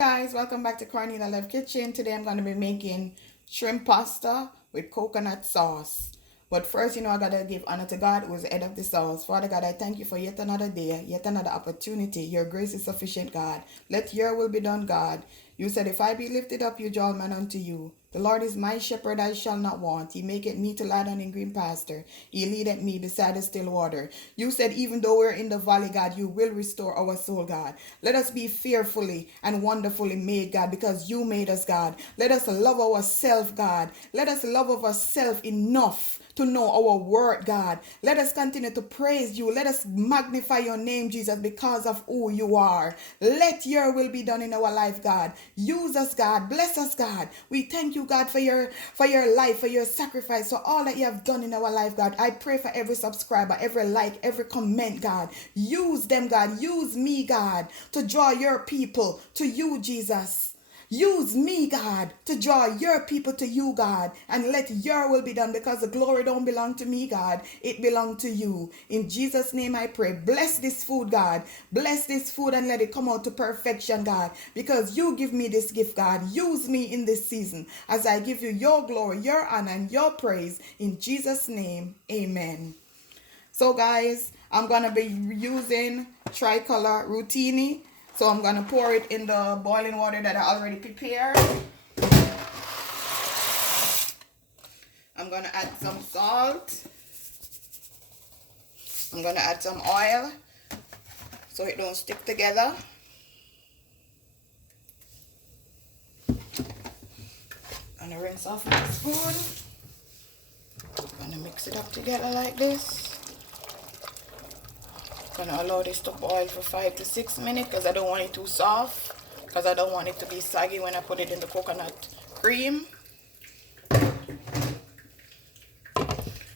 Guys, welcome back to Cornelialove Kitchen. Today I'm going to be making shrimp pasta with coconut sauce. But first, I gotta give honor to God who is the head of the sauce. Father God, I thank you for yet another day, yet another opportunity. Your grace is sufficient, God. Let your will be done, God. You said, if I be lifted up, you draw man unto you. The Lord is my shepherd, I shall not want. He maketh me to lie down in green pasture. He leadeth me beside the still water. You said, even though we're in the valley, God, you will restore our soul, God. Let us be fearfully and wonderfully made, God, because you made us, God. Let us love ourselves, God. Let us love ourselves enough to know our word, God. Let us continue to praise you. Let us magnify your name, Jesus, because of who you are. Let your will be done in our life, God. Use us, God. Bless us, God. We thank you, God, for your life, for your sacrifice, for all that you have done in our life, God. I pray for every subscriber, every like, every comment, God. Use them, God. Use me, God, to draw your people to you, Jesus. Use me, God, to draw your people to you, God, and let your will be done because the glory don't belong to me, God. It belongs to you. In Jesus' name I pray. Bless this food, God. Bless this food and let it come out to perfection, God, because you give me this gift, God. Use me in this season as I give you your glory, your honor, and your praise. In Jesus' name, amen. So, guys, I'm going to be using tricolor rotini. So I'm going to pour it in the boiling water that I already prepared. I'm going to add some salt. I'm going to add some oil so it don't stick together. I'm going to rinse off my spoon. I'm going to mix it up together like this. I'm going to allow this to boil for 5 to 6 minutes because I don't want it too soft. Because I don't want it to be saggy when I put it in the coconut cream.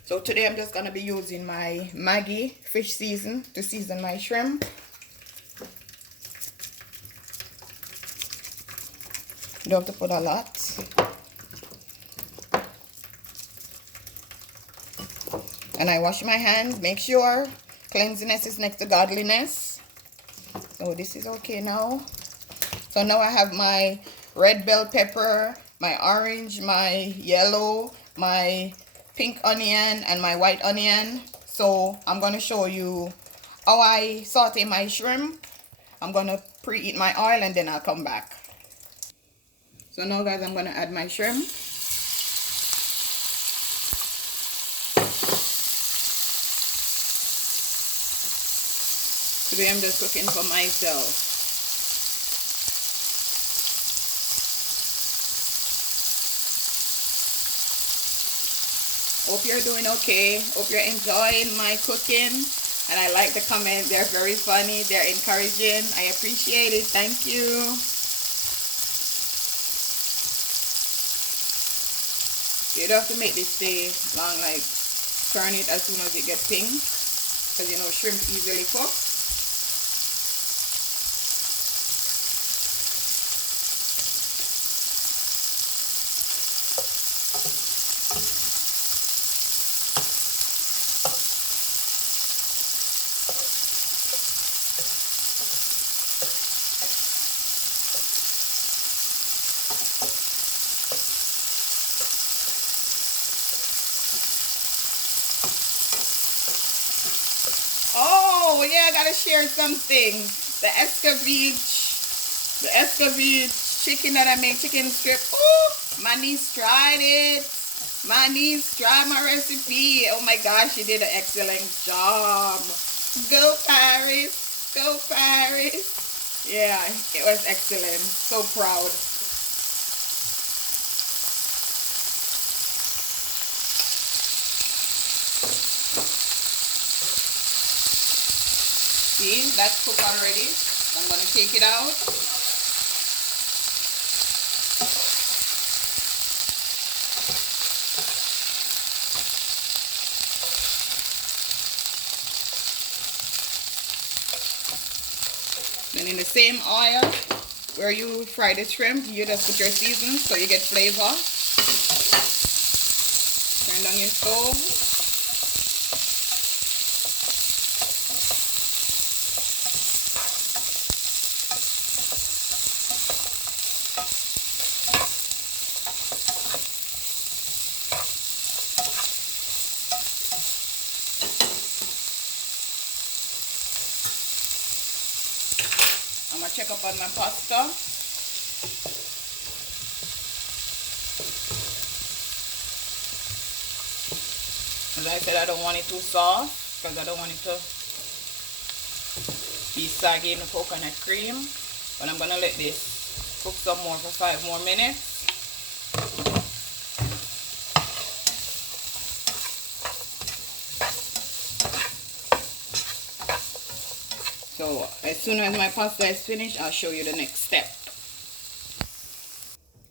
So today I'm just going to be using my Maggie fish season to season my shrimp. You don't have to put a lot. And I wash my hands. Make sure cleanliness is next to godliness. So this is okay now. So now I have my red bell pepper, my orange, my yellow, my pink onion, and my white onion. So I'm going to show you how I saute my shrimp. I'm going to preheat my oil and then I'll come back. So now, guys, I'm going to add my shrimp. Today I'm just cooking for myself. Hope you're doing okay. Hope you're enjoying my cooking. And I like the comment. They're very funny. They're encouraging. I appreciate it. Thank you. You don't have to make this stay long, like turn it as soon as it gets pink. Because shrimp easily cook. Oh, yeah, I gotta share something. The escovitch chicken that I make, chicken strip. Oh, my niece tried it. My niece tried my recipe. Oh my gosh, she did an excellent job. Go Paris. Go Paris. Yeah, it was excellent. So proud. See, that's cooked already. So I'm going to take it out. Then in the same oil where you fry the shrimp, you just put your seasons so you get flavor. Turn down your stove. I'm gonna check up on my pasta. As I said, I don't want it too soft because I don't want it to be saggy in the coconut cream. But I'm gonna let this cook some more for 5 more minutes. So as soon as my pasta is finished, I'll show you the next step.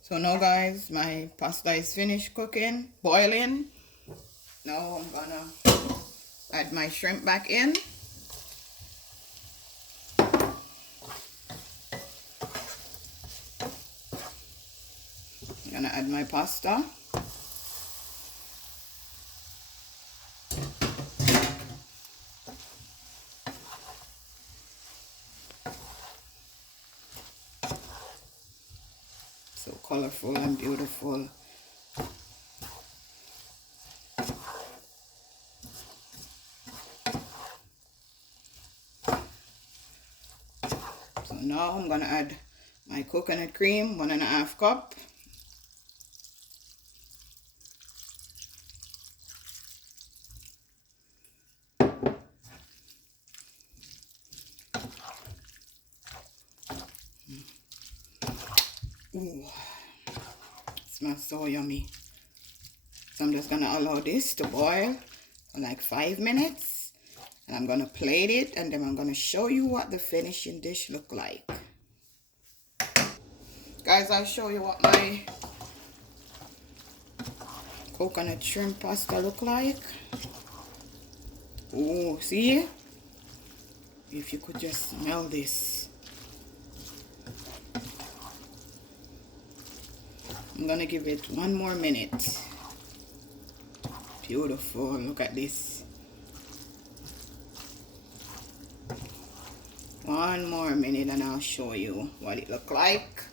So now guys, my pasta is finished cooking, boiling. Now I'm gonna add my shrimp back in. I'm gonna add my pasta. So colorful and beautiful. So now I'm gonna add my coconut cream, 1.5 cup. Ooh, smells so yummy. So I'm just gonna allow this to boil for like 5 minutes, and I'm gonna plate it, and then I'm gonna show you what the finishing dish look like. Guys, I'll show you what my coconut shrimp pasta look like. Oh, see? If you could just smell this. I'm gonna give it 1 more minute. Beautiful, look at this. 1 more minute and I'll show you what it look like.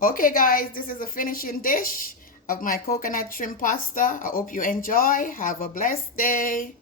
Okay guys, this is the finishing dish of my coconut shrimp pasta. I hope you enjoy. Have a blessed day.